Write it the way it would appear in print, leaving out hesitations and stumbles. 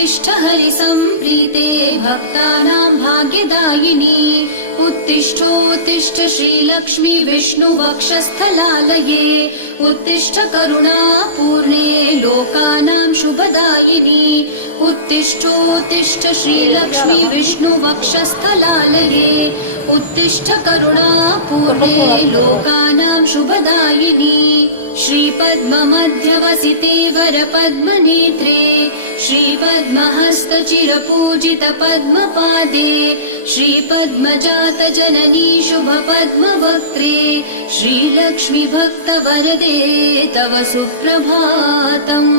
उत्तिष्ठ हरिसम्प्रीते भक्तानां भाग्यदायिनी उत्तिष्ठोत्तिष्ठ श्रीलक्ष्मी विष्णुवक्षस्थलालये उत्तिष्ठ करुणापूर्णे लोकानां शुभदायिनी उत्तिष्ठोत्तिष्ठ श्रीलक्ष्मी विष्णुवक्षस्थलालये उत्तिष्ठ करुणापूर्णे लोकानां शुभदायिनी श्रीपद्ममध्यवसिते वरपद्मनेत्रे श्रीपद्महस्तचिरपूजित पद्मपादे श्रीपद्मजात जननी शुभपद्मवक्त्रे श्रीलक्ष्मी भक्तवरदे तव सुप्रभातम्।